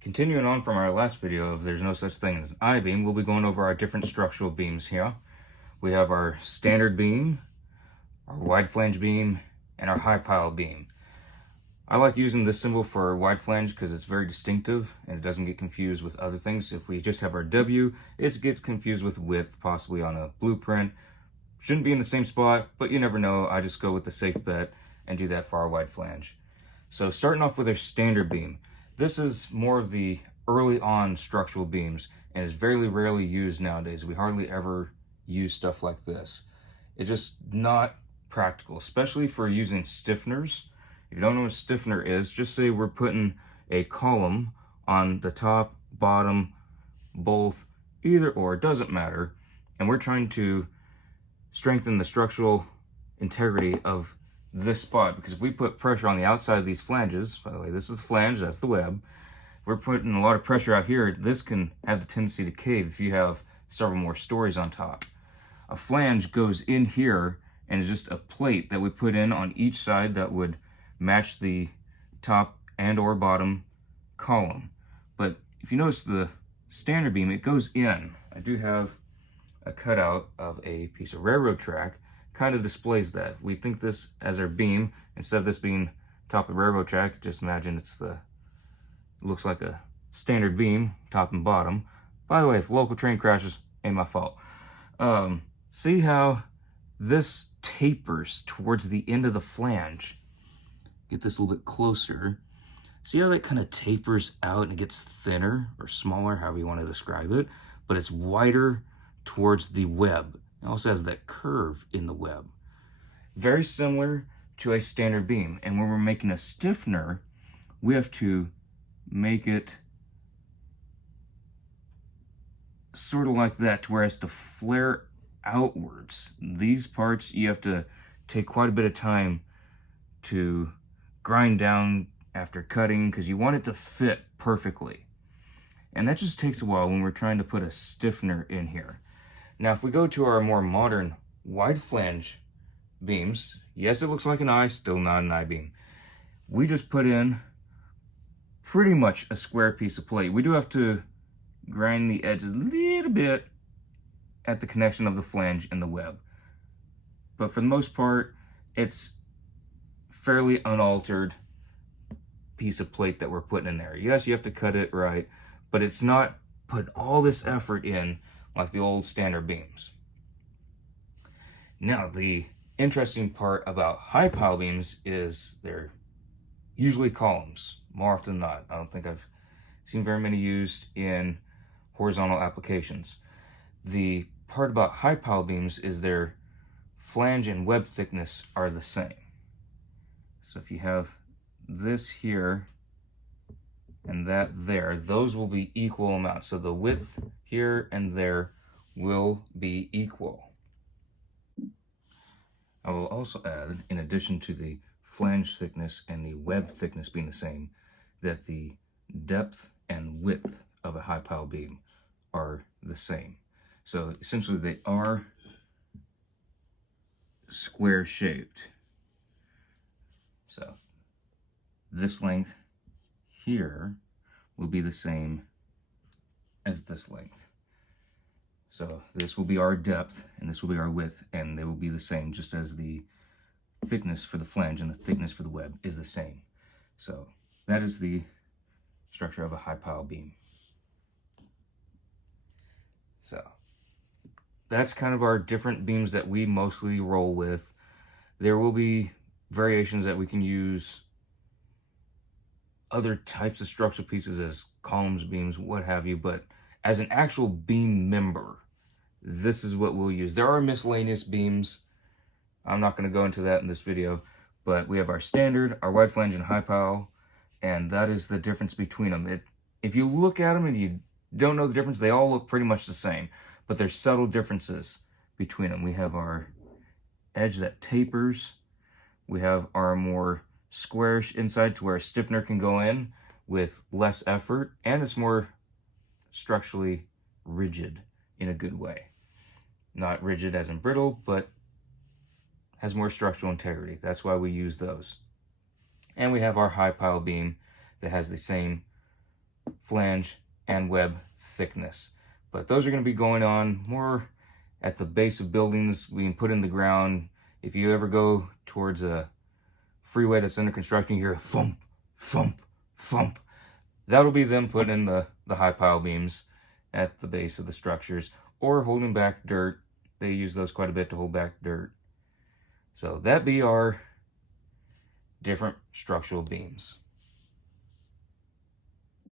Continuing on from our last video of There's No Such Thing as an I-beam, we'll be going over our different structural beams here. We have our standard beam, our wide flange beam, and our high pile beam. I like using this symbol for wide flange because it's very distinctive and it doesn't get confused with other things. If we just have our W, it gets confused with width, possibly on a blueprint. Shouldn't be in the same spot, but you never know. I just go with the safe bet and do that for our wide flange. So starting off with our standard beam. This is more of the early on structural beams and is very rarely used nowadays. We hardly ever use stuff like this. It's just not practical, especially for using stiffeners. If you don't know what a stiffener is, just say we're putting a column on the top, bottom, both, either or, it doesn't matter, and we're trying to strengthen the structural integrity of this spot, because if we put pressure on the outside of these flanges, by the way, this is the flange, that's the web, we're putting a lot of pressure out here, this can have the tendency to cave if you have several more stories on top. A flange goes in here and is just a plate that we put in on each side that would match the top and or bottom column. But if you notice the standard beam, it goes in. I do have a cutout of a piece of railroad track, kind of displays that. We think this as our beam, instead of this being top of the railroad track, just imagine it looks like a standard beam, top and bottom. By the way, if local train crashes, ain't my fault. See how this tapers towards the end of the flange. Get this a little bit closer. See how that kind of tapers out and it gets thinner or smaller, however you want to describe it, but it's wider towards the web. It also has that curve in the web. Very similar to a standard beam. And when we're making a stiffener, we have to make it sort of like that to where it has to flare outwards. These parts you have to take quite a bit of time to grind down after cutting because you want it to fit perfectly. And that just takes a while when we're trying to put a stiffener in here. Now, if we go to our more modern wide flange beams, yes, it looks like an I, still not an I-beam. We just put in pretty much a square piece of plate. We do have to grind the edges a little bit at the connection of the flange and the web. But for the most part, it's fairly unaltered piece of plate that we're putting in there. Yes, you have to cut it right, but it's not put all this effort in like the old standard beams. Now, the interesting part about high pile beams is they're usually columns, more often than not. I don't think I've seen very many used in horizontal applications. The part about high pile beams is their flange and web thickness are the same. So if you have this here and that there, those will be equal amounts. So the width here and there will be equal. I will also add, in addition to the flange thickness and the web thickness being the same, that the depth and width of a high pile beam are the same. So essentially they are square shaped. So this length here will be the same as this length. So this will be our depth and this will be our width, and they will be the same, just as the thickness for the flange and the thickness for the web is the same. So that is the structure of a high pile beam. So that's kind of our different beams that we mostly roll with. There will be variations that we can use other types of structural pieces as columns, beams, what have you, but as an actual beam member, this is what we'll use. There are miscellaneous beams. I'm not going to go into that in this video, but we have our standard, our wide flange, and high pile, and that is the difference between them. If you look at them and you don't know the difference, they all look pretty much the same, but there's subtle differences between them. We have our edge that tapers. We have our more squarish inside to where a stiffener can go in with less effort, and it's more structurally rigid in a good way. Not rigid as in brittle, but has more structural integrity. That's why we use those. And we have our high pile beam that has the same flange, and web thickness. But those are going to be going on more at the base of buildings being put in the ground. If you ever go towards a freeway that's under construction, you hear a thump, thump, thump. That'll be them putting in the high pile beams at the base of the structures, or holding back dirt. They use those quite a bit to hold back dirt. So that be our different structural beams.